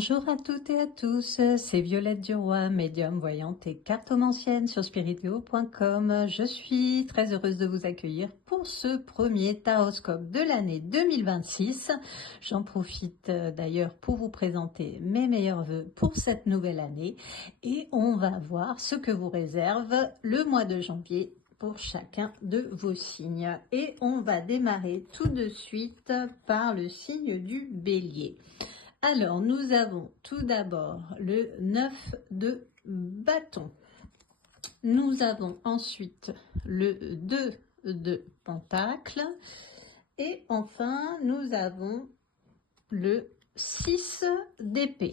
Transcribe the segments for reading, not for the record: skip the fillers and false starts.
Bonjour à toutes et à tous, c'est Violette Duroy, médium voyante et cartomancienne sur spiriteo.com. Je suis très heureuse de vous accueillir pour ce premier taroscope de l'année 2026. J'en profite d'ailleurs pour vous présenter mes meilleurs vœux pour cette nouvelle année et on va voir ce que vous réserve le mois de janvier pour chacun de vos signes. Et on va démarrer tout de suite par le signe du Bélier. Alors, nous avons tout d'abord le 9 de bâton. Nous avons ensuite le 2 de pentacle. Et enfin, nous avons le 6 d'épée.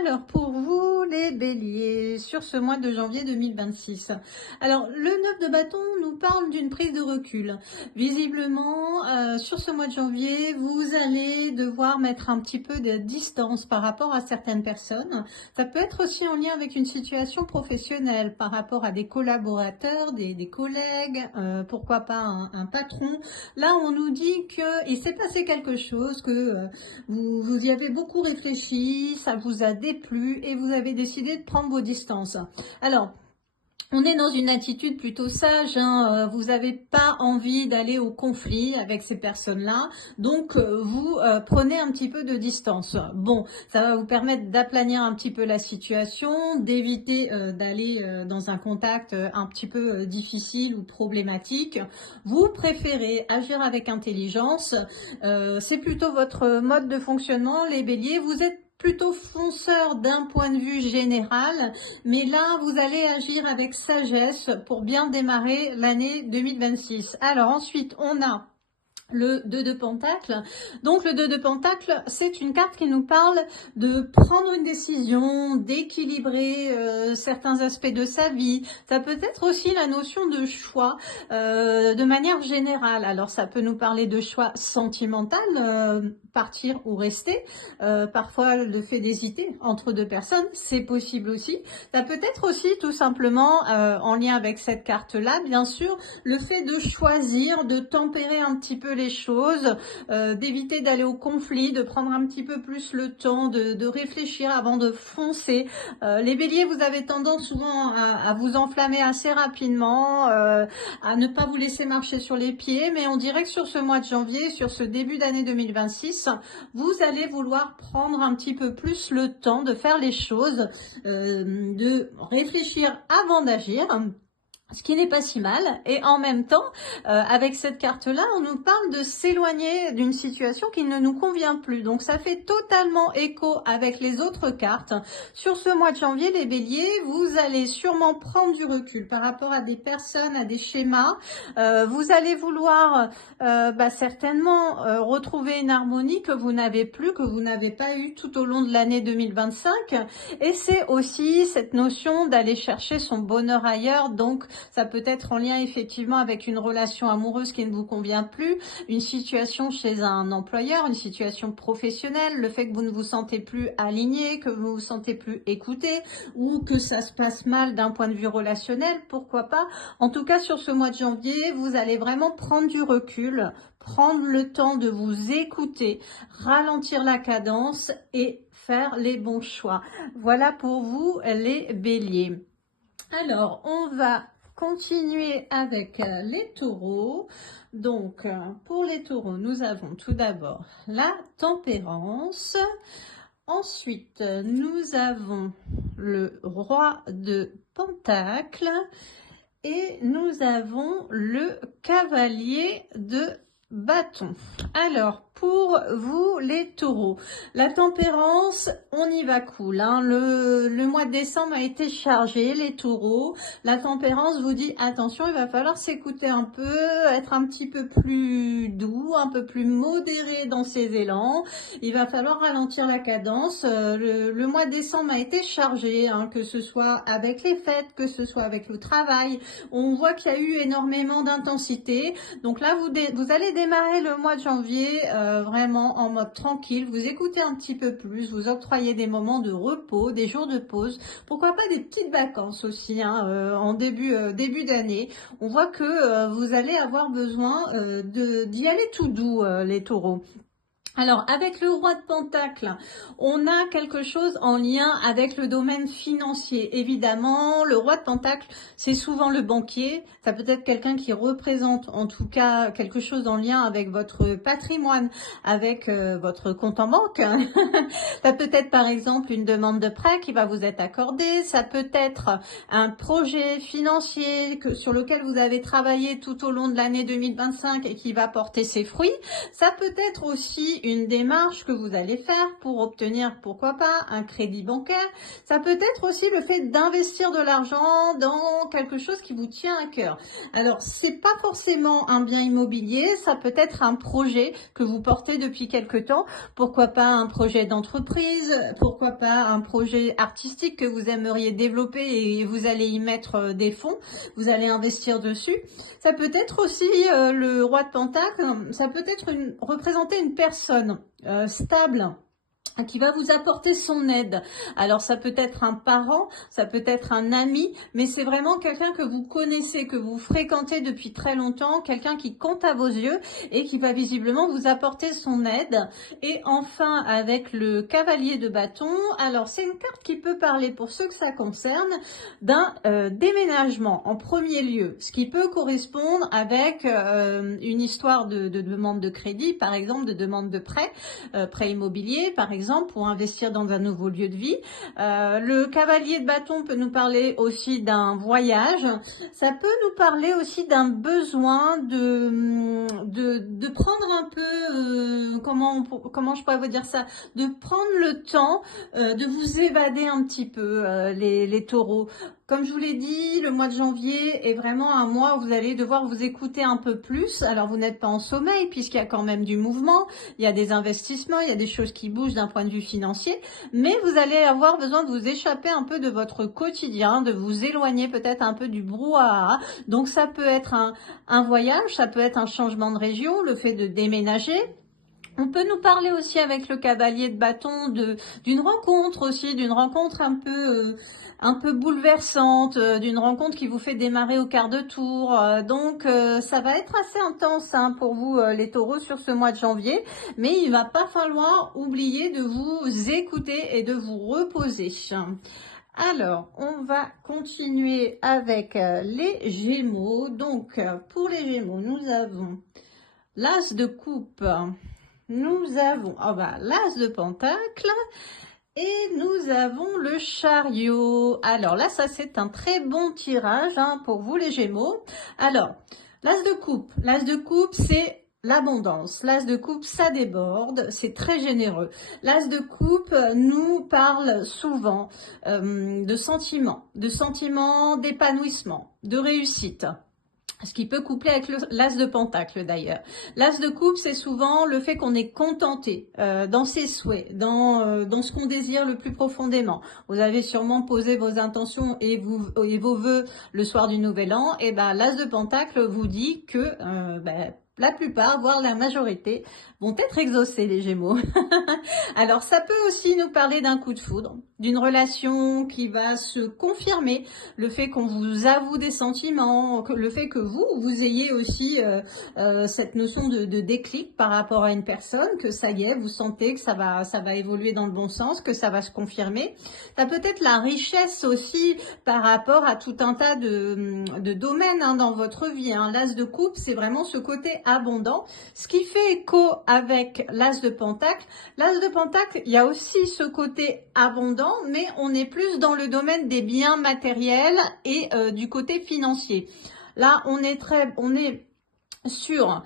Alors, pour vous, les béliers, sur ce mois de janvier 2026. Alors, le 9 de bâton nous parle d'une prise de recul. Visiblement, sur ce mois de janvier, vous allez devoir mettre un petit peu de distance par rapport à certaines personnes. Ça peut être aussi en lien avec une situation professionnelle, par rapport à des collaborateurs, des collègues, pourquoi pas un patron. Là, on nous dit qu'il s'est passé quelque chose, que vous y avez beaucoup réfléchi, ça vous a déplu et vous avez décidé de prendre vos distances. Alors, on est dans une attitude plutôt sage, hein. Vous n'avez pas envie d'aller au conflit avec ces personnes-là, donc vous prenez un petit peu de distance. Bon, ça va vous permettre d'aplanir un petit peu la situation, d'éviter d'aller dans un contact un petit peu difficile ou problématique. Vous préférez agir avec intelligence, c'est plutôt votre mode de fonctionnement, les béliers. Vous êtes plutôt fonceur d'un point de vue général, mais là, vous allez agir avec sagesse pour bien démarrer l'année 2026. Alors ensuite, on a le 2 de pentacle. Donc le 2 de pentacle, c'est une carte qui nous parle de prendre une décision, d'équilibrer certains aspects de sa vie. Ça peut être aussi la notion de choix de manière générale. Alors ça peut nous parler de choix sentimental, partir ou rester. Parfois le fait d'hésiter entre deux personnes, c'est possible aussi. Ça peut être aussi tout simplement en lien avec cette carte-là, bien sûr, le fait de choisir, de tempérer un petit peu les choses, d'éviter d'aller au conflit, de prendre un petit peu plus le temps de réfléchir avant de foncer. Les béliers, vous avez tendance souvent à vous enflammer assez rapidement, à ne pas vous laisser marcher sur les pieds, mais on dirait que sur ce mois de janvier, sur ce début d'année 2026, vous allez vouloir prendre un petit peu plus le temps de faire les choses, de réfléchir avant d'agir. Ce qui n'est pas si mal, et en même temps, avec cette carte-là, on nous parle de s'éloigner d'une situation qui ne nous convient plus. Donc ça fait totalement écho avec les autres cartes. Sur ce mois de janvier, les béliers, vous allez sûrement prendre du recul par rapport à des personnes, à des schémas. Vous allez vouloir certainement retrouver une harmonie que vous n'avez plus, que vous n'avez pas eu tout au long de l'année 2025. Et c'est aussi cette notion d'aller chercher son bonheur ailleurs, donc ça peut être en lien effectivement avec une relation amoureuse qui ne vous convient plus, une situation chez un employeur, une situation professionnelle, le fait que vous ne vous sentez plus aligné, que vous ne vous sentez plus écouté ou que ça se passe mal d'un point de vue relationnel, pourquoi pas. En tout cas, sur ce mois de janvier, vous allez vraiment prendre du recul, prendre le temps de vous écouter, ralentir la cadence et faire les bons choix. Voilà pour vous les béliers. Alors, on va continuer avec les taureaux. Donc, pour les taureaux, nous avons tout d'abord la tempérance. Ensuite, nous avons le roi de pentacle. Et nous avons le cavalier de bâton. Alors, pour vous les taureaux, la tempérance, on y va cool, hein. Le mois de décembre a été chargé, les taureaux. La tempérance vous dit, attention, il va falloir s'écouter un peu, être un petit peu plus doux, un peu plus modéré dans ses élans. Il va falloir ralentir la cadence. Le mois de décembre a été chargé, hein, que ce soit avec les fêtes, que ce soit avec le travail. On voit qu'il y a eu énormément d'intensité. Donc là, vous allez démarrer le mois de janvier vraiment en mode tranquille. Vous écoutez un petit peu plus, vous octroyez des moments de repos, des jours de pause. Pourquoi pas des petites vacances aussi, hein, en début d'année. On voit que vous allez avoir besoin d'y aller tout doux, les taureaux. Alors, avec le roi de Pentacle, on a quelque chose en lien avec le domaine financier. Évidemment, le roi de Pentacle, c'est souvent le banquier. Ça peut être quelqu'un qui représente, en tout cas, quelque chose en lien avec votre patrimoine, avec votre compte en banque. Ça peut être, par exemple, une demande de prêt qui va vous être accordée. Ça peut être un projet financier sur lequel vous avez travaillé tout au long de l'année 2025 et qui va porter ses fruits. Ça peut être aussi une démarche que vous allez faire pour obtenir, pourquoi pas, un crédit bancaire. Ça peut être aussi le fait d'investir de l'argent dans quelque chose qui vous tient à cœur. Alors, c'est pas forcément un bien immobilier, ça peut être un projet que vous portez depuis quelque temps. Pourquoi pas un projet d'entreprise, pourquoi pas un projet artistique que vous aimeriez développer et vous allez y mettre des fonds, vous allez investir dessus. Ça peut être aussi le roi de Pentacle, ça peut être représenter une personne stable qui va vous apporter son aide. Alors ça peut être un parent, ça peut être un ami, mais c'est vraiment quelqu'un que vous connaissez, que vous fréquentez depuis très longtemps, quelqu'un qui compte à vos yeux et qui va visiblement vous apporter son aide. Et enfin, avec le cavalier de bâton, alors c'est une carte qui peut parler, pour ceux que ça concerne, d'un déménagement en premier lieu, ce qui peut correspondre avec une histoire de demande de crédit, par exemple, de demande de prêt immobilier, par exemple, pour investir dans un nouveau lieu de vie. Le cavalier de bâton peut nous parler aussi d'un voyage. Ça peut nous parler aussi d'un besoin de prendre un peu, comment je pourrais vous dire ça, de prendre le temps de vous évader un petit peu, les taureaux. Comme je vous l'ai dit, le mois de janvier est vraiment un mois où vous allez devoir vous écouter un peu plus. Alors, vous n'êtes pas en sommeil puisqu'il y a quand même du mouvement, il y a des investissements, il y a des choses qui bougent d'un point de vue financier, mais vous allez avoir besoin de vous échapper un peu de votre quotidien, de vous éloigner peut-être un peu du brouhaha. Donc, ça peut être un voyage, ça peut être un changement de région, le fait de déménager. On peut nous parler aussi avec le cavalier de bâton d'une rencontre aussi, d'une rencontre un peu bouleversante, d'une rencontre qui vous fait démarrer au quart de tour. Donc ça va être assez intense hein, pour vous les taureaux sur ce mois de janvier, mais il va pas falloir oublier de vous écouter et de vous reposer. Alors, on va continuer avec les Gémeaux. Donc, pour les Gémeaux, nous avons l'As de coupe. Nous avons l'As de Pentacle et nous avons le Chariot. Alors là, ça c'est un très bon tirage hein, pour vous les Gémeaux. Alors, l'As de coupe. L'As de coupe, c'est l'abondance. L'As de coupe, ça déborde, c'est très généreux. L'As de coupe nous parle souvent de sentiments, d'épanouissement, de réussite. Ce qui peut coupler avec l'As de Pentacle d'ailleurs. L'As de coupe, c'est souvent le fait qu'on est contenté dans ses souhaits, dans ce qu'on désire le plus profondément. Vous avez sûrement posé vos intentions et vos vœux le soir du Nouvel An. Et ben l'As de Pentacle vous dit que la plupart, voire la majorité, vont être exaucés les Gémeaux. Alors ça peut aussi nous parler d'un coup de foudre, d'une relation qui va se confirmer, le fait qu'on vous avoue des sentiments, le fait que vous ayez aussi cette notion de déclic par rapport à une personne, que ça y est, vous sentez que ça va évoluer dans le bon sens, que ça va se confirmer. Ça peut être la richesse aussi par rapport à tout un tas de domaines hein, dans votre vie. Hein. L'As de coupe, c'est vraiment ce côté abondant, ce qui fait écho avec l'As de Pentacle. L'As de Pentacle, il y a aussi ce côté abondant, mais on est plus dans le domaine des biens matériels et du côté financier. Là, on est sur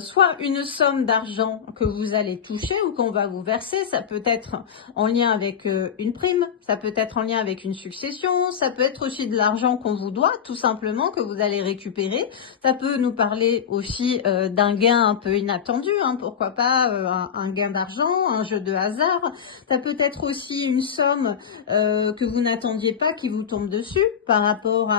soit une somme d'argent que vous allez toucher ou qu'on va vous verser, ça peut être en lien avec une prime, ça peut être en lien avec une succession, ça peut être aussi de l'argent qu'on vous doit, tout simplement, que vous allez récupérer. Ça peut nous parler aussi d'un gain un peu inattendu, hein, pourquoi pas un gain d'argent, un jeu de hasard. Ça peut être aussi une somme que vous n'attendiez pas qui vous tombe dessus par rapport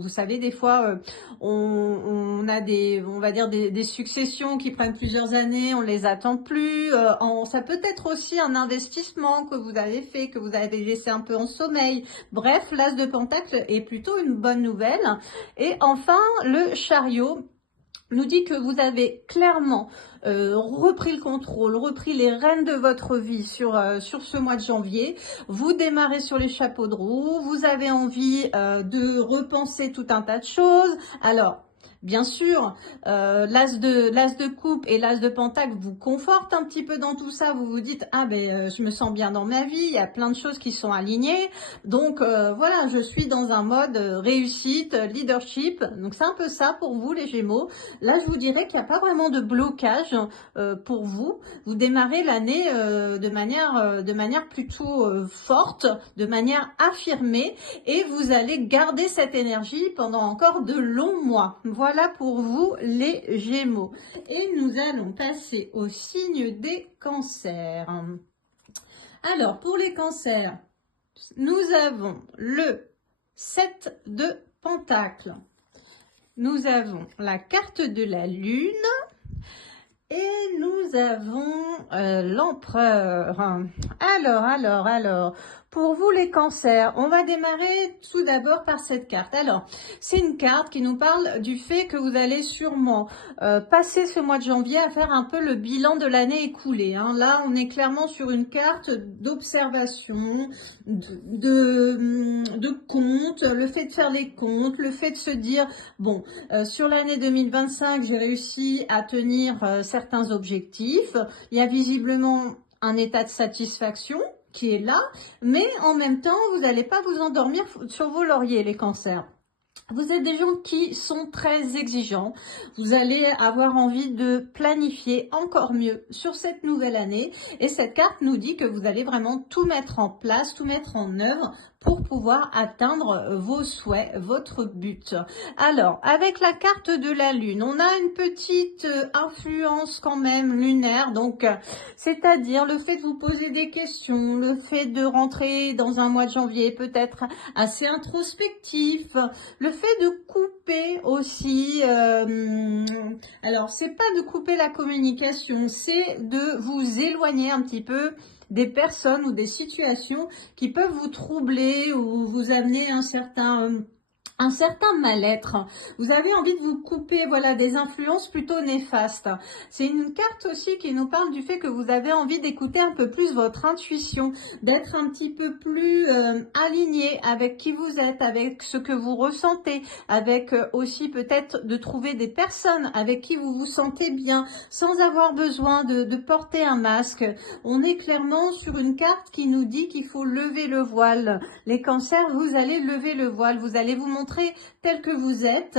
vous savez, des fois on a on va dire des successions qui prennent plusieurs années, on les attend plus. Ça peut être aussi un investissement que vous avez fait, que vous avez laissé un peu en sommeil. Bref, l'As de Pentacle est plutôt une bonne nouvelle. Et enfin, le Chariot. nous dit que vous avez clairement repris le contrôle, repris les rênes de votre vie sur ce mois de janvier. Vous démarrez sur les chapeaux de roue, vous avez envie de repenser tout un tas de choses. Alors, bien sûr, l'as de coupe et l'as de pentacle vous confortent un petit peu dans tout ça. Vous vous dites, ah ben je me sens bien dans ma vie, il y a plein de choses qui sont alignées. Donc voilà, je suis dans un mode réussite, leadership. Donc c'est un peu ça pour vous les Gémeaux. Là, je vous dirais qu'il n'y a pas vraiment de blocage pour vous. Vous démarrez l'année de manière plutôt forte, de manière affirmée, et vous allez garder cette énergie pendant encore de longs mois. Voilà pour vous les Gémeaux. Et nous allons passer au signe des Cancers. Alors, pour les Cancers, nous avons le 7 de Pentacle. Nous avons la carte de la Lune. Et nous avons l'Empereur. Alors, pour vous les Cancers, on va démarrer tout d'abord par cette carte. Alors, c'est une carte qui nous parle du fait que vous allez sûrement passer ce mois de janvier à faire un peu le bilan de l'année écoulée. Hein. Là, on est clairement sur une carte d'observation, de compte, le fait de faire les comptes, le fait de se dire, bon, sur l'année 2025, j'ai réussi à tenir certains objectifs. Il y a visiblement un état de satisfaction qui est là, mais en même temps, vous n'allez pas vous endormir sur vos lauriers, les Cancers. Vous êtes des gens qui sont très exigeants. Vous allez avoir envie de planifier encore mieux sur cette nouvelle année. Et cette carte nous dit que vous allez vraiment tout mettre en place, tout mettre en œuvre pour pouvoir atteindre vos souhaits, votre but. Alors, avec la carte de la Lune, on a une petite influence quand même lunaire. Donc, c'est-à-dire le fait de vous poser des questions, le fait de rentrer dans un mois de janvier peut-être assez introspectif, le fait de couper aussi, alors c'est pas de couper la communication, c'est de vous éloigner un petit peu des personnes ou des situations qui peuvent vous troubler ou vous amener un certain mal-être. Vous avez envie de vous couper, voilà, des influences plutôt néfastes. C'est une carte aussi qui nous parle du fait que vous avez envie d'écouter un peu plus votre intuition, d'être un petit peu plus aligné avec qui vous êtes, avec ce que vous ressentez, avec aussi peut-être de trouver des personnes avec qui vous vous sentez bien, sans avoir besoin de porter un masque. On est clairement sur une carte qui nous dit qu'il faut lever le voile. Les Cancers, vous allez lever le voile, vous allez vous montrer tel que vous êtes,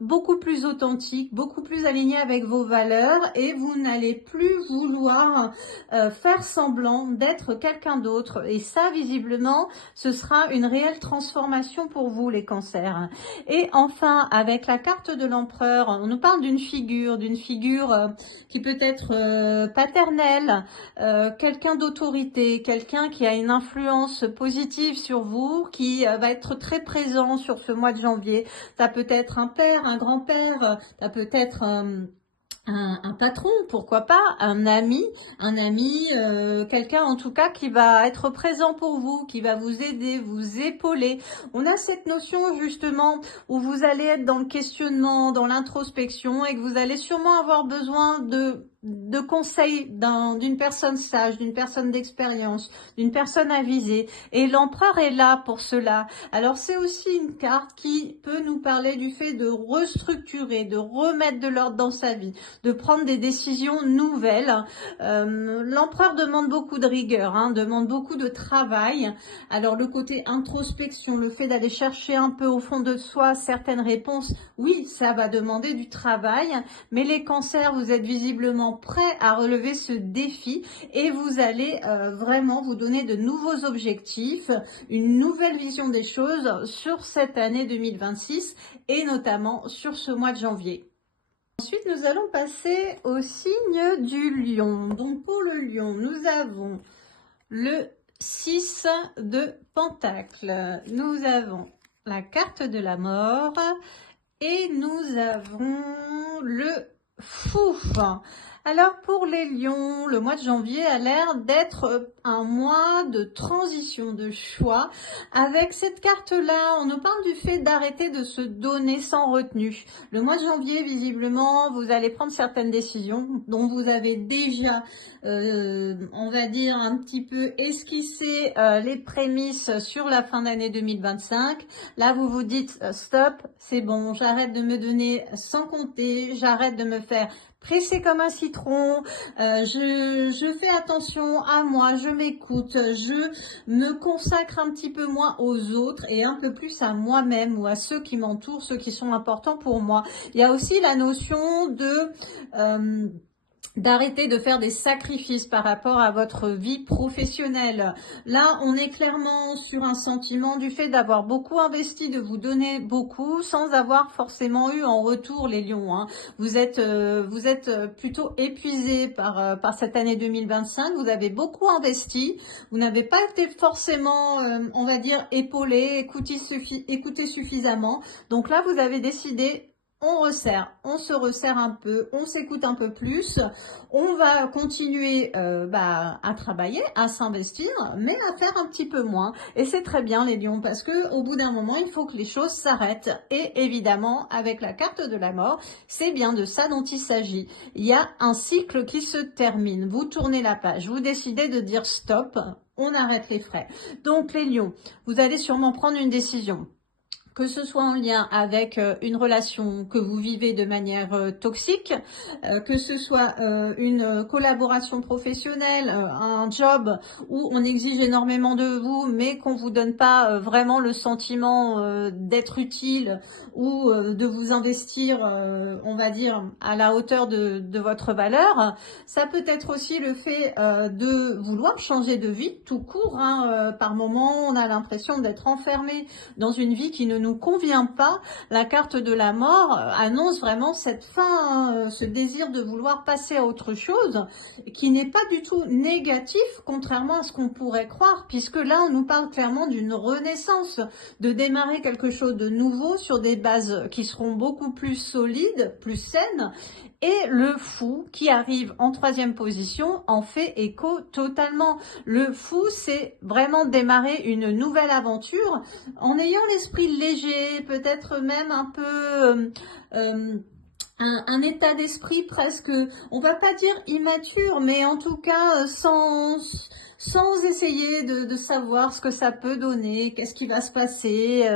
beaucoup plus authentique, beaucoup plus aligné avec vos valeurs, et vous n'allez plus vouloir faire semblant d'être quelqu'un d'autre. Et ça, visiblement, ce sera une réelle transformation pour vous, les Cancers. Et enfin, avec la carte de l'Empereur, on nous parle d'une figure qui peut être paternelle, quelqu'un d'autorité, quelqu'un qui a une influence positive sur vous, qui va être très présent sur ce mois de janvier. Ça peut être un père, un grand-père, ça peut être un patron, pourquoi pas, un ami, quelqu'un en tout cas qui va être présent pour vous, qui va vous aider, vous épauler. On a cette notion justement où vous allez être dans le questionnement, dans l'introspection, et que vous allez sûrement avoir besoin de conseils d'une personne sage, d'une personne d'expérience, d'une personne avisée. Et l'Empereur est là pour cela. Alors c'est aussi une carte qui peut nous parler du fait de restructurer, de remettre de l'ordre dans sa vie, de prendre des décisions nouvelles. L'Empereur demande beaucoup de rigueur, hein, demande beaucoup de travail. Alors le côté introspection, le fait d'aller chercher un peu au fond de soi certaines réponses, oui, ça va demander du travail, mais les Cancers, vous êtes visiblement prêts à relever ce défi et vous allez vraiment vous donner de nouveaux objectifs, une nouvelle vision des choses sur cette année 2026 et notamment sur ce mois de janvier. Ensuite, nous allons passer au signe du Lion. Donc, pour le Lion, nous avons le 6 de Pentacle. Nous avons la carte de la mort et nous avons le Fou. Alors pour les lions, le mois de janvier a l'air d'être un mois de transition, de choix. Avec cette carte-là, on nous parle du fait d'arrêter de se donner sans retenue. Le mois de janvier, visiblement, vous allez prendre certaines décisions dont vous avez déjà, on va dire, un petit peu esquissé les prémices sur la fin d'année 2025. Là, vous vous dites, stop, c'est bon, j'arrête de me donner sans compter, j'arrête de me faire pressé comme un citron, je fais attention à moi, je m'écoute, je me consacre un petit peu moins aux autres et un peu plus à moi-même ou à ceux qui m'entourent, ceux qui sont importants pour moi. Il y a aussi la notion de d'arrêter de faire des sacrifices par rapport à votre vie professionnelle. Là, on est clairement sur un sentiment du fait d'avoir beaucoup investi, de vous donner beaucoup, sans avoir forcément eu en retour les lions. Hein. Vous êtes plutôt épuisé par cette année 2025. Vous avez beaucoup investi. Vous n'avez pas été forcément, on va dire, épaulé, écouté suffisamment. Donc là, vous avez décidé, on resserre, on se resserre un peu, on s'écoute un peu plus, on va continuer à travailler, à s'investir, mais à faire un petit peu moins. Et c'est très bien les lions, parce que au bout d'un moment, il faut que les choses s'arrêtent. Et évidemment, avec la carte de la mort, c'est bien de ça dont il s'agit. Il y a un cycle qui se termine. Vous tournez la page, vous décidez de dire stop, on arrête les frais. Donc les lions, vous allez sûrement prendre une décision, que ce soit en lien avec une relation que vous vivez de manière toxique, que ce soit une collaboration professionnelle, un job où on exige énormément de vous, mais qu'on vous donne pas vraiment le sentiment d'être utile ou de vous investir, on va dire, à la hauteur de votre valeur. Ça peut être aussi le fait de vouloir changer de vie tout court. Hein, par moment, on a l'impression d'être enfermé dans une vie qui ne nous convient pas. La carte de la mort annonce vraiment cette fin, ce désir de vouloir passer à autre chose, qui n'est pas du tout négatif, contrairement à ce qu'on pourrait croire, puisque là, on nous parle clairement d'une renaissance, de démarrer quelque chose de nouveau sur des bases qui seront beaucoup plus solides, plus saines. Et le fou qui arrive en 3e position en fait écho totalement. Le fou, c'est vraiment démarrer une nouvelle aventure en ayant l'esprit léger, peut-être même un peu un état d'esprit presque, on va pas dire immature, mais en tout cas sans essayer de savoir ce que ça peut donner, qu'est-ce qui va se passer.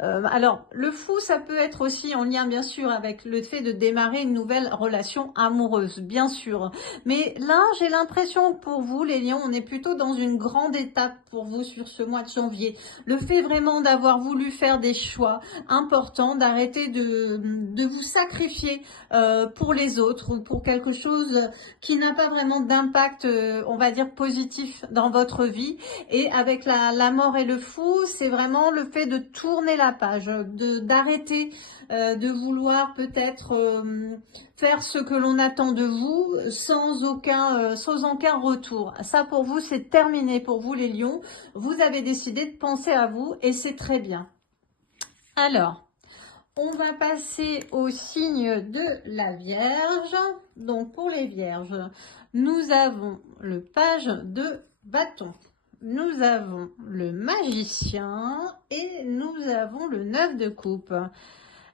Alors, le fou, ça peut être aussi en lien, bien sûr, avec le fait de démarrer une nouvelle relation amoureuse, bien sûr. Mais là, j'ai l'impression que pour vous, les lions, on est plutôt dans une grande étape pour vous sur ce mois de janvier. Le fait vraiment d'avoir voulu faire des choix importants, d'arrêter de vous sacrifier pour les autres ou pour quelque chose qui n'a pas vraiment d'impact, on va dire, positif dans votre vie. Et avec la mort et le fou, c'est vraiment le fait de tourner la page, d'arrêter de vouloir peut-être faire ce que l'on attend de vous sans aucun retour. Ça pour vous, c'est terminé pour vous les lions. Vous avez décidé de penser à vous et c'est très bien. Alors, on va passer au signe de la Vierge. Donc, pour les Vierges, nous avons le page de bâton. Nous avons le magicien et nous avons le 9 de coupe.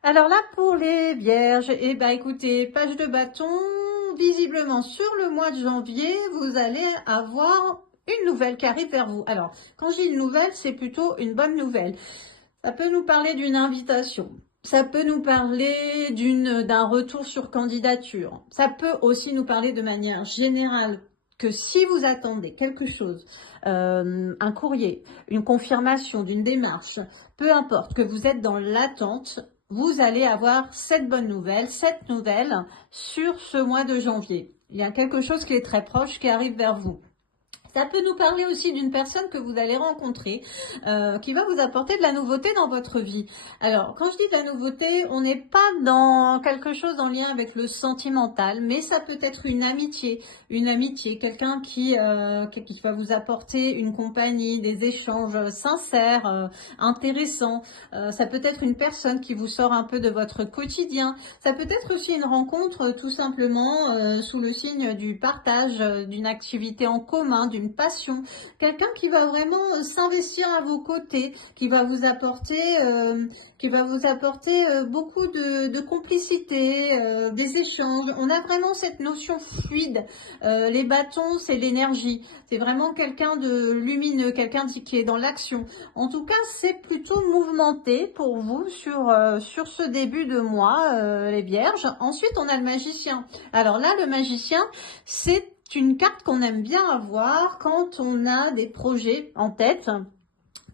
Alors là, pour les Vierges, eh ben, écoutez, page de bâton, visiblement sur le mois de janvier, vous allez avoir une nouvelle qui arrive vers vous. Alors, quand je dis une nouvelle, c'est plutôt une bonne nouvelle. Ça peut nous parler d'une invitation. Ça peut nous parler d'un retour sur candidature. Ça peut aussi nous parler de manière générale que si vous attendez quelque chose, un courrier, une confirmation d'une démarche, peu importe, que vous êtes dans l'attente, vous allez avoir cette bonne nouvelle, cette nouvelle sur ce mois de janvier. Il y a quelque chose qui est très proche qui arrive vers vous. Ça peut nous parler aussi d'une personne que vous allez rencontrer, qui va vous apporter de la nouveauté dans votre vie. Alors, quand je dis de la nouveauté, on n'est pas dans quelque chose en lien avec le sentimental, mais ça peut être une amitié, quelqu'un qui va vous apporter une compagnie, des échanges sincères, intéressants. Ça peut être une personne qui vous sort un peu de votre quotidien. Ça peut être aussi une rencontre tout simplement sous le signe du partage, d'une activité en commun, d'une passion, quelqu'un qui va vraiment s'investir à vos côtés, qui va vous apporter beaucoup de complicité, des échanges. On a vraiment cette notion fluide. Les bâtons, c'est l'énergie. C'est vraiment quelqu'un de lumineux, quelqu'un qui est dans l'action. En tout cas, c'est plutôt mouvementé pour vous sur ce début de mois, les Vierges. Ensuite, on a le magicien. Alors là, le magicien, c'est une carte qu'on aime bien avoir quand on a des projets en tête,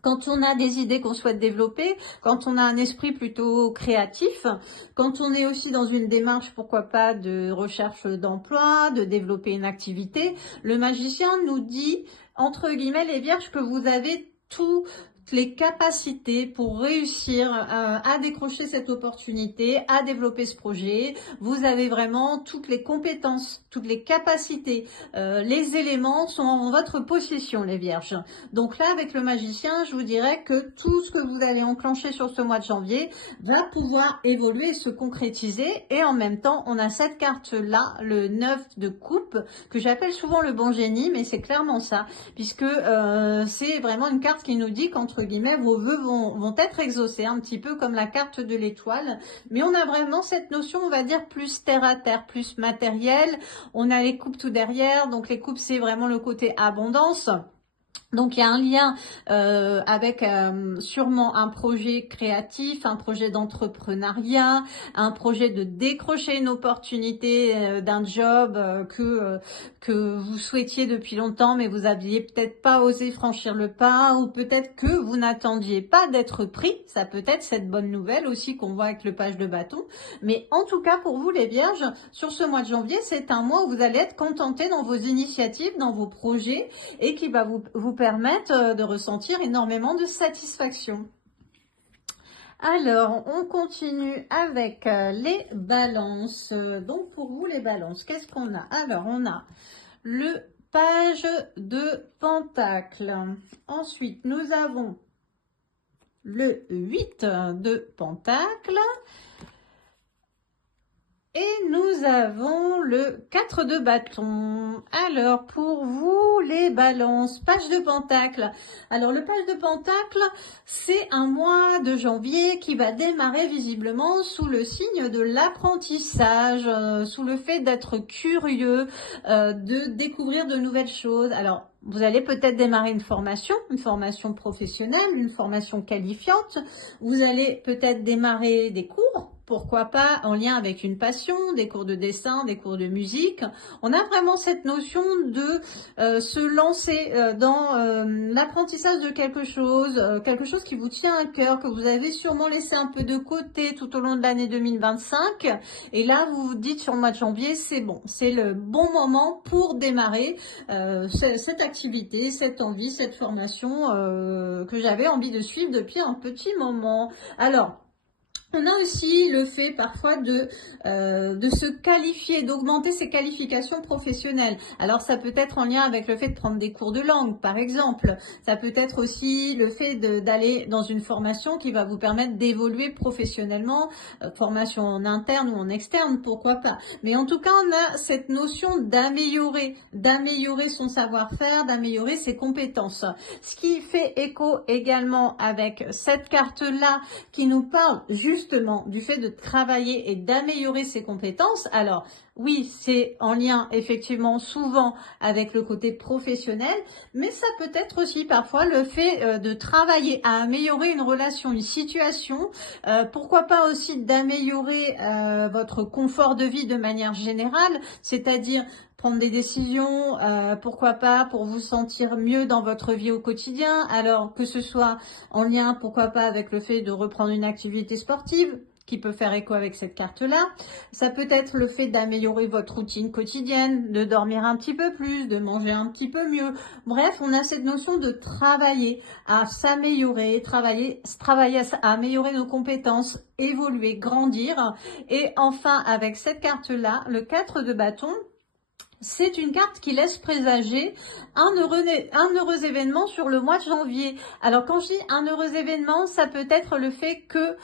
quand on a des idées qu'on souhaite développer, quand on a un esprit plutôt créatif, quand on est aussi dans une démarche, pourquoi pas, de recherche d'emploi, de développer une activité. Le magicien nous dit, entre guillemets, les Vierges, que vous avez toutes les capacités pour réussir à décrocher cette opportunité, à développer ce projet. Vous avez vraiment toutes les compétences, toutes les capacités, les éléments sont en votre possession, les Vierges. Donc là, avec le magicien, je vous dirais que tout ce que vous allez enclencher sur ce mois de janvier va pouvoir évoluer et se concrétiser. Et en même temps, on a cette carte-là, le 9 de coupe, que j'appelle souvent le bon génie, mais c'est clairement ça, puisque c'est vraiment une carte qui nous dit qu'entre guillemets, vos vœux vont être exaucés, un petit peu comme la carte de l'étoile. Mais on a vraiment cette notion, on va dire, plus terre à terre, plus matérielle. On a les coupes tout derrière, donc les coupes, c'est vraiment le côté abondance. Donc il y a un lien avec sûrement un projet créatif, un projet d'entrepreneuriat, un projet de décrocher une opportunité d'un job que vous souhaitiez depuis longtemps, mais vous aviez peut-être pas osé franchir le pas, ou peut-être que vous n'attendiez pas d'être pris. Ça peut être cette bonne nouvelle aussi qu'on voit avec le page de bâton. Mais en tout cas pour vous les Vierges, sur ce mois de janvier, c'est un mois où vous allez être contentés dans vos initiatives, dans vos projets, et qui va vous permettre de ressentir énormément de satisfaction. Alors, on continue avec les balances. Donc, pour vous, les balances, qu'est-ce qu'on a? Alors, on a le page de pentacle. Ensuite, nous avons le 8 de pentacle. Et nous avons le 4 de bâton. Alors, pour vous, les balances, page de pentacle. Alors, le page de pentacle, c'est un mois de janvier qui va démarrer visiblement sous le signe de l'apprentissage, sous le fait d'être curieux, de découvrir de nouvelles choses. Alors, vous allez peut-être démarrer une formation professionnelle, une formation qualifiante. Vous allez peut-être démarrer des cours. Pourquoi pas en lien avec une passion, des cours de dessin, des cours de musique. On a vraiment cette notion de se lancer dans l'apprentissage de quelque chose qui vous tient à cœur, que vous avez sûrement laissé un peu de côté tout au long de l'année 2025. Et là, vous vous dites sur le mois de janvier, c'est bon, c'est le bon moment pour démarrer cette activité, cette envie, cette formation que j'avais envie de suivre depuis un petit moment. Alors, on a aussi le fait parfois de se qualifier, d'augmenter ses qualifications professionnelles. Alors ça peut être en lien avec le fait de prendre des cours de langue, par exemple. Ça peut être aussi le fait d'aller dans une formation qui va vous permettre d'évoluer professionnellement, formation en interne ou en externe, pourquoi pas. Mais en tout cas, on a cette notion d'améliorer son savoir-faire, d'améliorer ses compétences. Ce qui fait écho également avec cette carte-là qui nous parle justement du fait de travailler et d'améliorer ses compétences. Alors oui, c'est en lien effectivement souvent avec le côté professionnel, mais ça peut être aussi parfois le fait de travailler à améliorer une relation, une situation, pourquoi pas aussi d'améliorer votre confort de vie de manière générale, c'est-à-dire prendre des décisions, pourquoi pas, pour vous sentir mieux dans votre vie au quotidien. Alors que ce soit en lien, pourquoi pas, avec le fait de reprendre une activité sportive qui peut faire écho avec cette carte-là. Ça peut être le fait d'améliorer votre routine quotidienne, de dormir un petit peu plus, de manger un petit peu mieux. Bref, on a cette notion de travailler, à s'améliorer, travailler à améliorer nos compétences, évoluer, grandir. Et enfin, avec cette carte-là, le 4 de bâton, c'est une carte qui laisse présager un heureux événement sur le mois de janvier. Alors quand je dis un heureux événement, ça peut être le fait que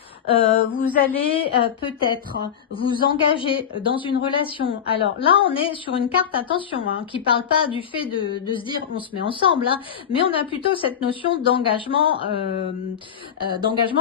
vous allez peut-être vous engager dans une relation. Alors là, on est sur une carte, attention, hein, qui parle pas du fait de se dire on se met ensemble, hein, mais on a plutôt cette notion d'engagement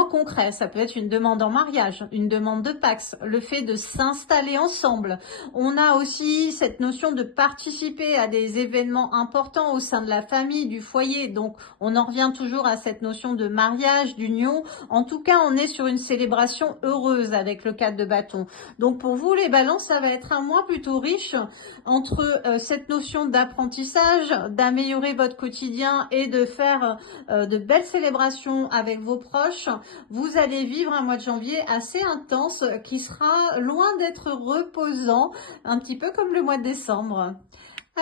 concret. Ça peut être une demande en mariage, une demande de Pacs, le fait de s'installer ensemble. On a aussi cette notion de participer à des événements importants au sein de la famille, du foyer. Donc, on en revient toujours à cette notion de mariage, d'union. En tout cas, on est sur une célébration heureuse avec le 4 de bâton. Donc, pour vous, les balances, ça va être un mois plutôt riche entre cette notion d'apprentissage, d'améliorer votre quotidien et de faire de belles célébrations avec vos proches. Vous allez vivre un mois de janvier assez intense qui sera loin d'être reposant, un petit peu comme le mois de décembre.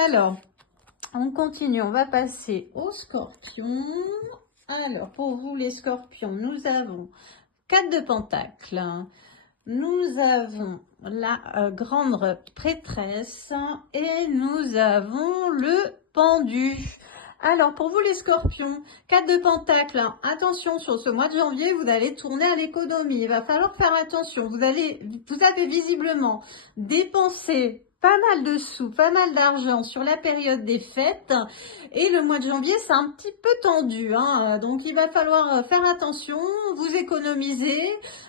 Alors, on continue, on va passer aux scorpions. Alors, pour vous les scorpions, nous avons 4 de pentacles. Nous avons la grande prêtresse et nous avons le pendu. Alors, pour vous les scorpions, 4 de pentacles, hein, attention, sur ce mois de janvier, vous allez tourner à l'économie. Il va falloir faire attention. Vous avez visiblement dépensé pas mal de sous, pas mal d'argent sur la période des fêtes. Et le mois de janvier, c'est un petit peu tendu, hein. Donc, il va falloir faire attention, vous économiser,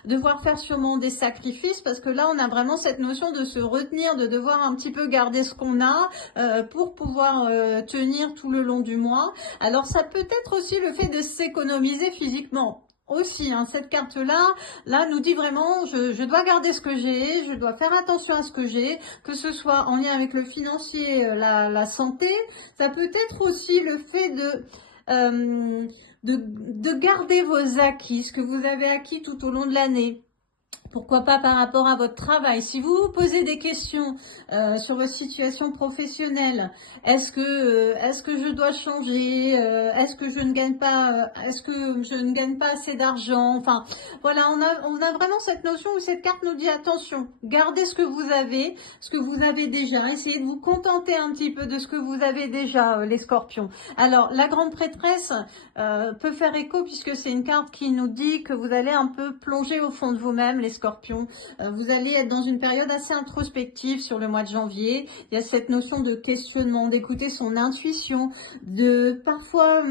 devoir faire sûrement des sacrifices, parce que là, on a vraiment cette notion de se retenir, de devoir un petit peu garder ce qu'on a pour pouvoir tenir tout le long du mois. Alors, ça peut être aussi le fait de s'économiser physiquement. Aussi, hein, cette carte-là, là, nous dit vraiment, je dois garder ce que j'ai, je dois faire attention à ce que j'ai, que ce soit en lien avec le financier, la santé. Ça peut être aussi le fait de garder vos acquis, ce que vous avez acquis tout au long de l'année. Pourquoi pas par rapport à votre travail. Si vous vous posez des questions sur votre situation professionnelle, est-ce que je dois changer, est-ce que je ne gagne pas, assez d'argent. Enfin, voilà, on a vraiment cette notion où cette carte nous dit attention, gardez ce que vous avez déjà. Essayez de vous contenter un petit peu de ce que vous avez déjà, les scorpions. Alors, la grande prêtresse peut faire écho puisque c'est une carte qui nous dit que vous allez un peu plonger au fond de vous-même, les scorpions. Vous allez être dans une période assez introspective sur le mois de janvier. Il y a cette notion de questionnement, d'écouter son intuition, de parfois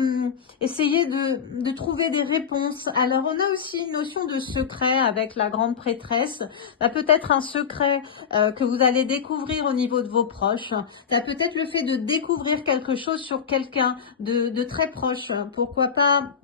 essayer de trouver des réponses. Alors, on a aussi une notion de secret avec la grande prêtresse. Ça peut être un secret que vous allez découvrir au niveau de vos proches. Ça peut être le fait de découvrir quelque chose sur quelqu'un de très proche. Pourquoi pas?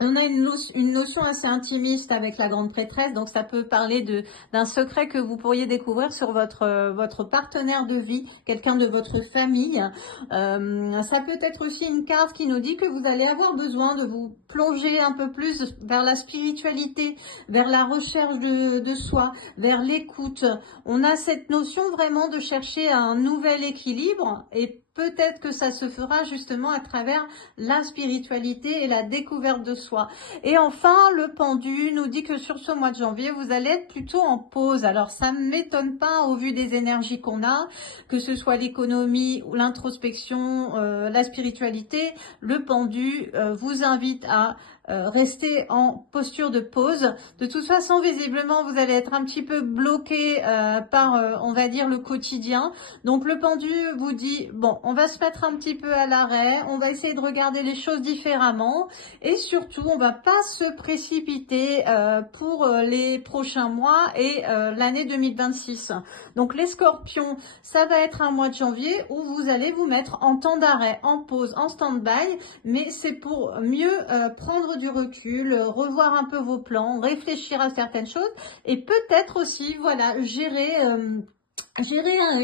On a une notion assez intimiste avec la grande prêtresse, donc ça peut parler d'un secret que vous pourriez découvrir sur votre partenaire de vie, quelqu'un de votre famille. Ça peut être aussi une carte qui nous dit que vous allez avoir besoin de vous plonger un peu plus vers la spiritualité, vers la recherche de soi, vers l'écoute. On a cette notion vraiment de chercher un nouvel équilibre et peut-être que ça se fera justement à travers la spiritualité et la découverte de soi. Et enfin, le pendu nous dit que sur ce mois de janvier, vous allez être plutôt en pause. Alors, ça ne m'étonne pas au vu des énergies qu'on a, que ce soit l'économie, l'introspection, la spiritualité. Le pendu vous invite à rester en posture de pause. De toute façon, visiblement, vous allez être un petit peu bloqué par, on va dire, le quotidien. Donc, le pendu vous dit, bon, on va se mettre un petit peu à l'arrêt, on va essayer de regarder les choses différemment et surtout, on va pas se précipiter pour les prochains mois et l'année 2026. Donc, les scorpions, ça va être un mois de janvier où vous allez vous mettre en temps d'arrêt, en pause, en stand-by, mais c'est pour mieux prendre du recul, revoir un peu vos plans, réfléchir à certaines choses et peut-être aussi, voilà, gérer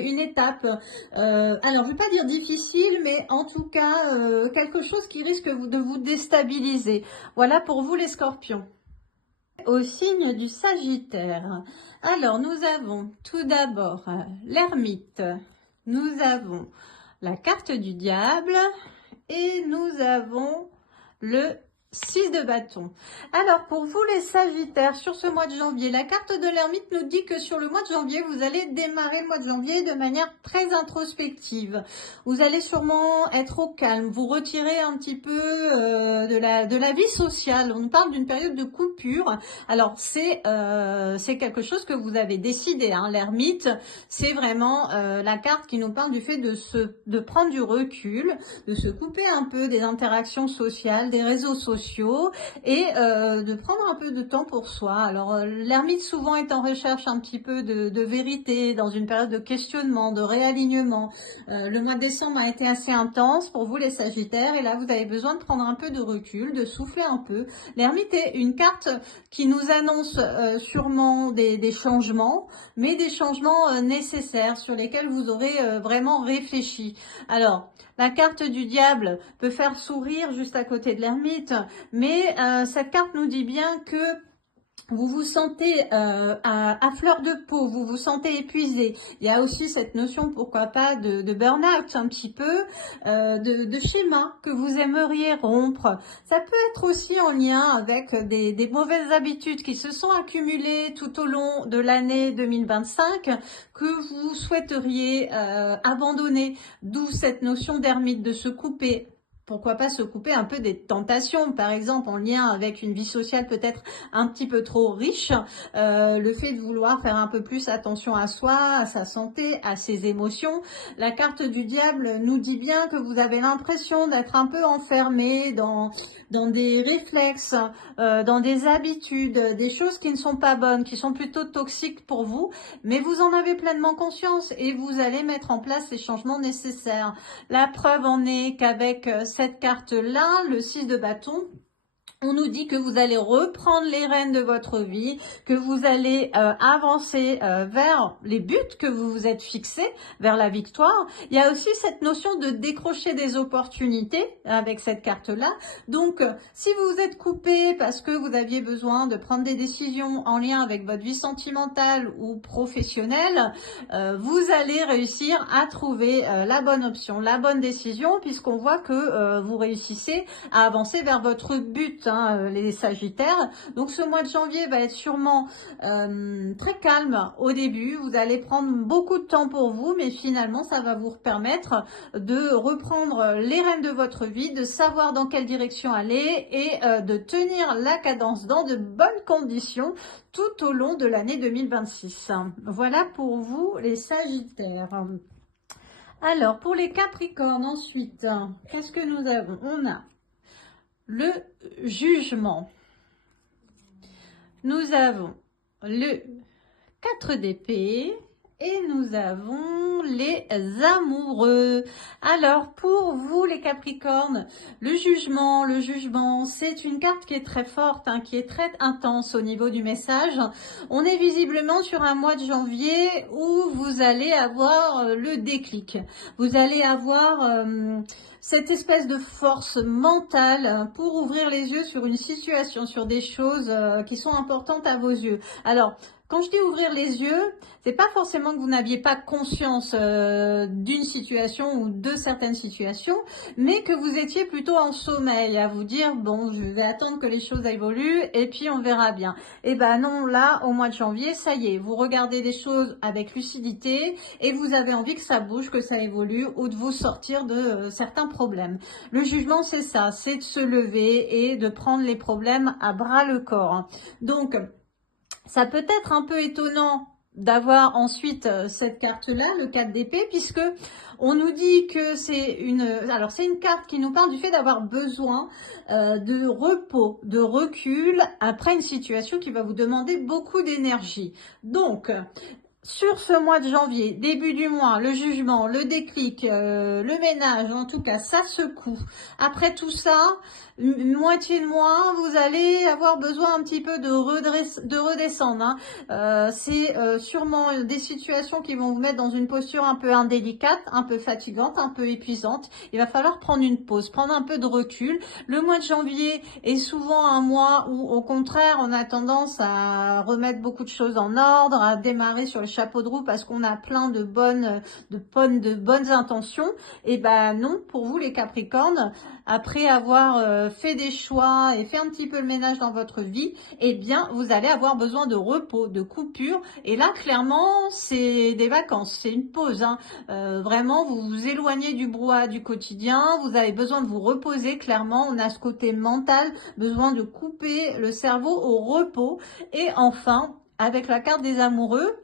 une étape, alors je vais pas dire difficile, mais en tout cas quelque chose qui risque de vous déstabiliser. Voilà pour vous les scorpions. Au signe du Sagittaire. Alors, nous avons tout d'abord l'ermite, nous avons la carte du diable et nous avons le 6 de bâton. Alors, pour vous les Sagittaires, sur ce mois de janvier, la carte de l'ermite nous dit que sur le mois de janvier, vous allez démarrer le mois de janvier de manière très introspective. Vous allez sûrement être au calme, vous retirer un petit peu de la vie sociale. On parle d'une période de coupure. Alors, c'est quelque chose que vous avez décidé. Hein. L'ermite, c'est vraiment la carte qui nous parle du fait de prendre du recul, de se couper un peu des interactions sociales, des réseaux sociaux et de prendre un peu de temps pour soi. Alors l'ermite souvent est en recherche un petit peu de vérité, dans une période de questionnement, de réalignement. Le mois de décembre a été assez intense pour vous les Sagittaires et là vous avez besoin de prendre un peu de recul, de souffler un peu. L'ermite est une carte qui nous annonce sûrement des changements, mais des changements nécessaires sur lesquels vous aurez vraiment réfléchi. Alors, la carte du diable peut faire sourire juste à côté de l'ermite, mais cette carte nous dit bien que vous vous sentez à fleur de peau, vous vous sentez épuisé. Il y a aussi cette notion, pourquoi pas, de burn-out un petit peu, de schéma que vous aimeriez rompre. Ça peut être aussi en lien avec des mauvaises habitudes qui se sont accumulées tout au long de l'année 2025 que vous souhaiteriez abandonner. D'où cette notion d'ermite, de se couper. Pourquoi pas se couper un peu des tentations, par exemple en lien avec une vie sociale peut-être un petit peu trop riche, le fait de vouloir faire un peu plus attention à soi, à sa santé, à ses émotions. La carte du diable nous dit bien que vous avez l'impression d'être un peu enfermé dans des réflexes, dans des habitudes, des choses qui ne sont pas bonnes, qui sont plutôt toxiques pour vous, mais vous en avez pleinement conscience et vous allez mettre en place les changements nécessaires. La preuve en est qu'avec cette carte-là, le 6 de bâton, on nous dit que vous allez reprendre les rênes de votre vie, que vous allez avancer vers les buts que vous vous êtes fixés, vers la victoire. Il y a aussi cette notion de décrocher des opportunités avec cette carte-là. Donc, si vous vous êtes coupé parce que vous aviez besoin de prendre des décisions en lien avec votre vie sentimentale ou professionnelle, vous allez réussir à trouver la bonne option, la bonne décision, puisqu'on voit que vous réussissez à avancer vers votre but, hein, les Sagittaires. Donc ce mois de janvier va être sûrement très calme au début. Vous allez prendre beaucoup de temps pour vous, mais finalement ça va vous permettre de reprendre les rênes de votre vie, de savoir dans quelle direction aller et de tenir la cadence dans de bonnes conditions tout au long de l'année 2026. Voilà pour vous les Sagittaires. Alors pour les Capricornes ensuite, qu'est-ce que nous avons? On a le jugement. Nous avons le 4 d'épée et nous avons les amoureux. Alors pour vous les Capricornes, le jugement, c'est une carte qui est très forte, hein, qui est très intense au niveau du message. On est visiblement sur un mois de janvier où vous allez avoir le déclic. Vous allez avoir cette espèce de force mentale pour ouvrir les yeux sur une situation, sur des choses qui sont importantes à vos yeux. Alors, quand je dis ouvrir les yeux, c'est pas forcément que vous n'aviez pas conscience d'une situation ou de certaines situations, mais que vous étiez plutôt en sommeil, à vous dire bon, je vais attendre que les choses évoluent et puis on verra bien. Et ben non, là, au mois de janvier, ça y est, vous regardez les choses avec lucidité et vous avez envie que ça bouge, que ça évolue ou de vous sortir de certains problèmes. Le jugement, c'est ça, c'est de se lever et de prendre les problèmes à bras le corps. Donc, ça peut être un peu étonnant d'avoir ensuite cette carte-là, le 4 d'épée, puisque on nous dit que c'est une carte qui nous parle du fait d'avoir besoin de repos, de recul après une situation qui va vous demander beaucoup d'énergie. Donc, sur ce mois de janvier, début du mois, le jugement, le déclic, le ménage, en tout cas, ça secoue. Après tout ça, une moitié de mois, vous allez avoir besoin un petit peu de redescendre. Hein. C'est sûrement des situations qui vont vous mettre dans une posture un peu indélicate, un peu fatigante, un peu épuisante. Il va falloir prendre une pause, prendre un peu de recul. Le mois de janvier est souvent un mois où, au contraire, on a tendance à remettre beaucoup de choses en ordre, à démarrer sur le chapeau de roue parce qu'on a plein de bonnes intentions. Et ben non, pour vous les Capricornes, après avoir fait des choix et fait un petit peu le ménage dans votre vie, eh bien vous allez avoir besoin de repos, de coupure. Et là, clairement, c'est des vacances, c'est une pause. Hein. Vraiment, vous vous éloignez du brouhaha du quotidien. Vous avez besoin de vous reposer. Clairement, on a ce côté mental, besoin de couper le cerveau au repos. Et enfin, avec la carte des amoureux,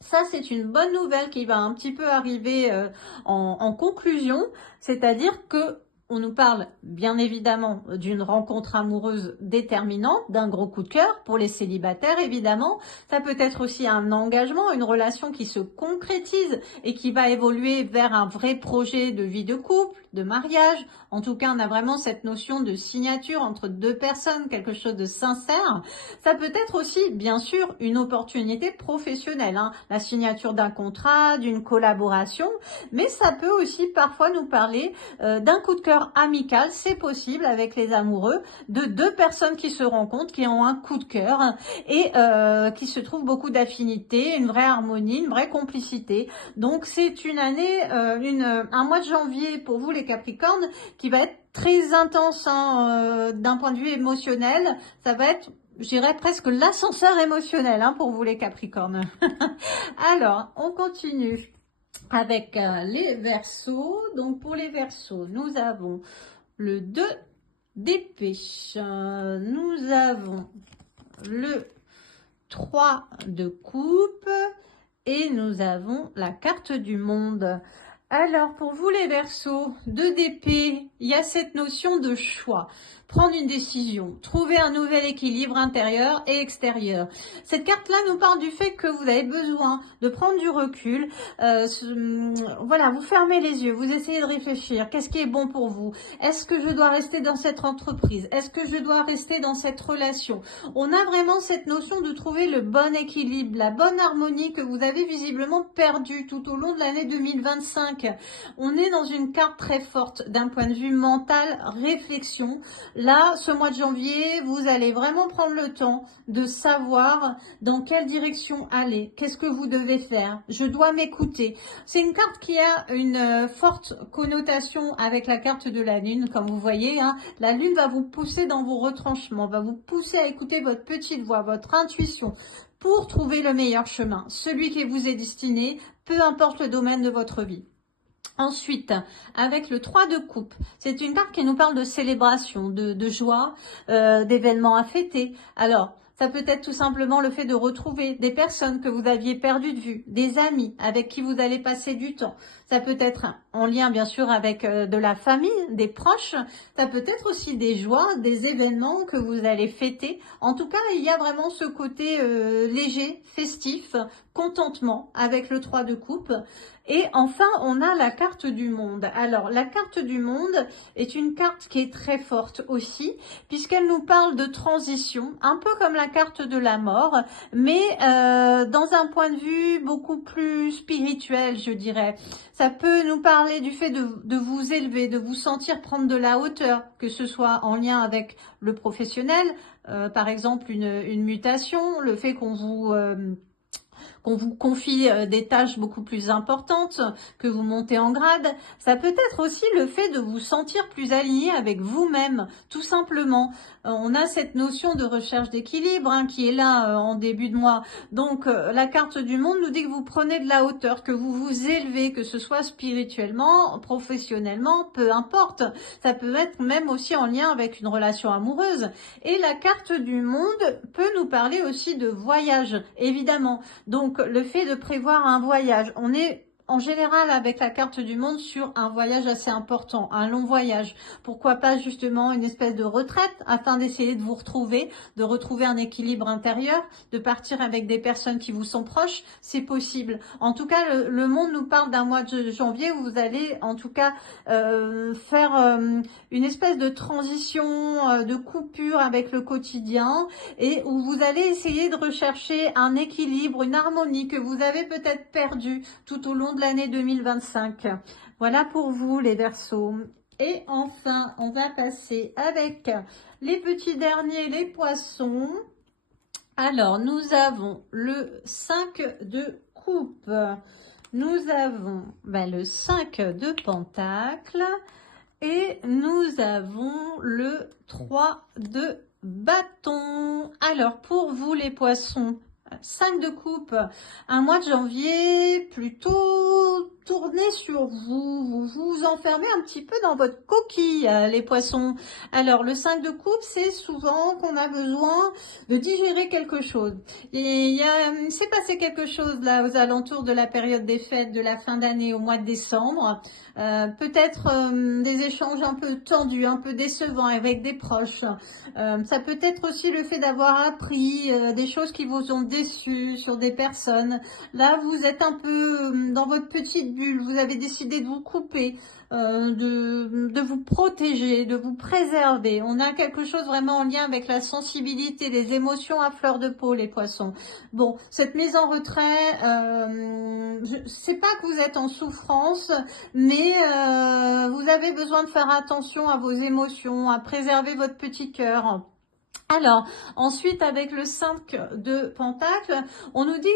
ça, c'est une bonne nouvelle qui va un petit peu arriver en conclusion, c'est-à-dire que on nous parle bien évidemment d'une rencontre amoureuse déterminante, d'un gros coup de cœur pour les célibataires évidemment. Ça peut être aussi un engagement, une relation qui se concrétise et qui va évoluer vers un vrai projet de vie de couple, de mariage. En tout cas, on a vraiment cette notion de signature entre deux personnes, quelque chose de sincère. Ça peut être aussi, bien sûr, une opportunité professionnelle, hein, la signature d'un contrat, d'une collaboration, mais ça peut aussi parfois nous parler d'un coup de cœur amical, c'est possible avec les amoureux, de deux personnes qui se rencontrent, qui ont un coup de cœur et qui se trouvent beaucoup d'affinité, une vraie harmonie, une vraie complicité. Donc c'est une année, un mois de janvier pour vous les Capricornes qui va être très intense hein, d'un point de vue émotionnel. Ça va être, je dirais, presque l'ascenseur émotionnel hein, pour vous les Capricornes. Alors, on continue avec les Verseaux. Donc pour les Verseaux, nous avons le 2 d'épée, nous avons le 3 de coupe et nous avons la carte du monde. Alors pour vous les Verseaux, 2 d'épée, il y a cette notion de choix. Prendre une décision, trouver un nouvel équilibre intérieur et extérieur. Cette carte-là nous parle du fait que vous avez besoin de prendre du recul. Voilà, vous fermez les yeux, vous essayez de réfléchir. Qu'est-ce qui est bon pour vous? Est-ce que je dois rester dans cette entreprise? Est-ce que je dois rester dans cette relation? On a vraiment cette notion de trouver le bon équilibre, la bonne harmonie que vous avez visiblement perdue tout au long de l'année 2025. On est dans une carte très forte d'un point de vue mental, réflexion. Là, ce mois de janvier, vous allez vraiment prendre le temps de savoir dans quelle direction aller. Qu'est-ce que vous devez faire? Je dois m'écouter. C'est une carte qui a une forte connotation avec la carte de la Lune, comme vous voyez. Hein. La Lune va vous pousser dans vos retranchements, va vous pousser à écouter votre petite voix, votre intuition, pour trouver le meilleur chemin, celui qui vous est destiné, peu importe le domaine de votre vie. Ensuite, avec le 3 de coupe, c'est une carte qui nous parle de célébration, de joie, d'événements à fêter. Alors, ça peut être tout simplement le fait de retrouver des personnes que vous aviez perdues de vue, des amis avec qui vous allez passer du temps. Ça peut être en lien bien sûr avec de la famille, des proches. Ça peut être aussi des joies, des événements que vous allez fêter. En tout cas, il y a vraiment ce côté léger, festif, contentement avec le 3 de coupe. Et enfin, on a la carte du monde. Alors, la carte du monde est une carte qui est très forte aussi, puisqu'elle nous parle de transition, un peu comme la carte de la mort, mais dans un point de vue beaucoup plus spirituel, je dirais. Ça peut nous parler du fait de vous élever, de vous sentir prendre de la hauteur, que ce soit en lien avec le professionnel, par exemple une mutation, le fait qu'on vous confie des tâches beaucoup plus importantes, que vous montez en grade. Ça peut être aussi le fait de vous sentir plus aligné avec vous-même, tout simplement. On a cette notion de recherche d'équilibre hein, qui est là en début de mois. Donc la carte du monde nous dit que vous prenez de la hauteur, que vous vous élevez, que ce soit spirituellement, professionnellement, peu importe. Ça peut être même aussi en lien avec une relation amoureuse. Et la carte du monde peut nous parler aussi de voyage, évidemment. Donc, le fait de prévoir un voyage, on est en général avec la carte du monde sur un voyage assez important, un long voyage. Pourquoi pas justement une espèce de retraite afin d'essayer de vous retrouver, de retrouver un équilibre intérieur, de partir avec des personnes qui vous sont proches, c'est possible. En tout cas, le monde nous parle d'un mois de janvier où vous allez en tout cas faire une espèce de transition, de coupure avec le quotidien et où vous allez essayer de rechercher un équilibre, une harmonie que vous avez peut-être perdu tout au long de l'année 2025. Voilà pour vous les Verseaux. Et enfin, on va passer avec les petits derniers, les Poissons. Alors, nous avons le 5 de coupe. Nous avons le 5 de pentacle. Et nous avons le 3 de bâton. Alors, pour vous les Poissons, 5 de coupe, un mois de janvier plutôt tourné sur vous. Vous vous enfermez un petit peu dans votre coquille, les Poissons. Alors, le 5 de coupe, c'est souvent qu'on a besoin de digérer quelque chose. Et il s'est passé quelque chose là aux alentours de la période des fêtes, de la fin d'année, au mois de décembre. Peut-être des échanges un peu tendus, un peu décevants avec des proches. Ça peut être aussi le fait d'avoir appris des choses qui vous ont déçu sur des personnes. Là, vous êtes un peu dans votre petite bulle. Vous avez décidé de vous couper, de vous protéger, de vous préserver. On a quelque chose vraiment en lien avec la sensibilité, les émotions à fleur de peau, les Poissons. Bon, cette mise en retrait, c'est pas que vous êtes en souffrance, mais vous avez besoin de faire attention à vos émotions, à préserver votre petit cœur. Alors, ensuite, avec le 5 de Pentacle, on nous dit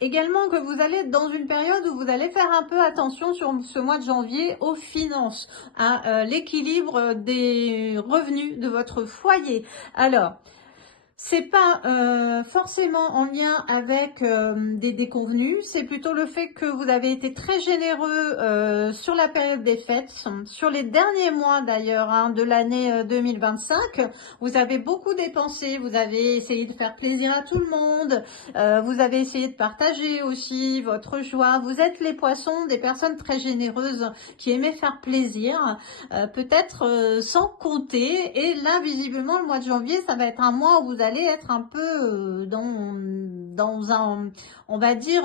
également que vous allez être dans une période où vous allez faire un peu attention sur ce mois de janvier aux finances, à l'équilibre des revenus de votre foyer. Alors, c'est pas forcément en lien avec des déconvenus, c'est plutôt le fait que vous avez été très généreux sur la période des fêtes, sur les derniers mois d'ailleurs de l'année 2025. Vous avez beaucoup dépensé, vous avez essayé de faire plaisir à tout le monde, vous avez essayé de partager aussi votre joie. Vous êtes les Poissons, des personnes très généreuses qui aimaient faire plaisir, peut-être sans compter. Et là, visiblement, le mois de janvier, ça va être un mois où vous allez être un peu dans un, on va dire,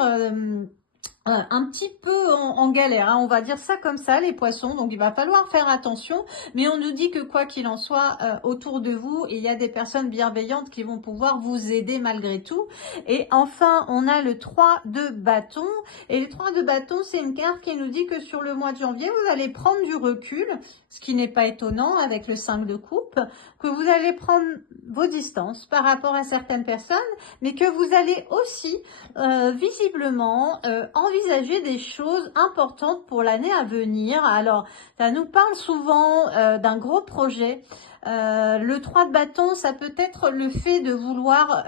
un petit peu en galère, hein, on va dire ça comme ça, les Poissons. Donc il va falloir faire attention, mais on nous dit que quoi qu'il en soit, autour de vous, il y a des personnes bienveillantes qui vont pouvoir vous aider malgré tout. Et enfin, on a le 3 de bâton, et le 3 de bâton, c'est une carte qui nous dit que sur le mois de janvier, vous allez prendre du recul, ce qui n'est pas étonnant avec le 5 de coupe, que vous allez prendre vos distances par rapport à certaines personnes, mais que vous allez aussi visiblement envisager des choses importantes pour l'année à venir. Alors, ça nous parle souvent d'un gros projet. Le 3 de bâton, ça peut être le fait de vouloir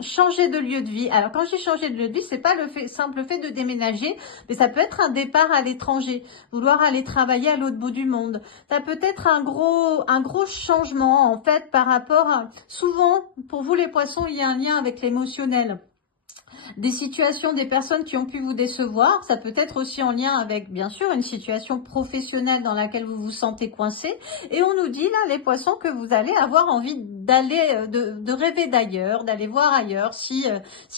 changer de lieu de vie. Alors, quand j'ai changé de lieu de vie, c'est pas le simple fait de déménager, mais ça peut être un départ à l'étranger, vouloir aller travailler à l'autre bout du monde. Ça peut être un gros changement, en fait, par rapport à... Souvent, pour vous les Poissons, il y a un lien avec l'émotionnel. Des situations, des personnes qui ont pu vous décevoir, ça peut être aussi en lien avec, bien sûr, une situation professionnelle dans laquelle vous vous sentez coincé. Et on nous dit là, les Poissons, que vous allez avoir envie d'aller, de rêver d'ailleurs, d'aller voir ailleurs, si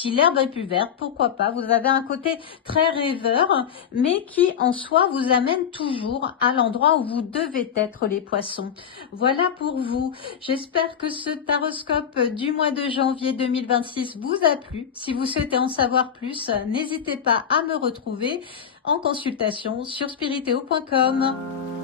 l'herbe est plus verte, pourquoi pas. Vous avez un côté très rêveur, mais qui en soi vous amène toujours à l'endroit où vous devez être, les Poissons. Voilà pour vous. J'espère que ce taroscope du mois de janvier 2026 vous a plu. Si vous souhaitez en savoir plus, n'hésitez pas à me retrouver en consultation sur spiritéo.com.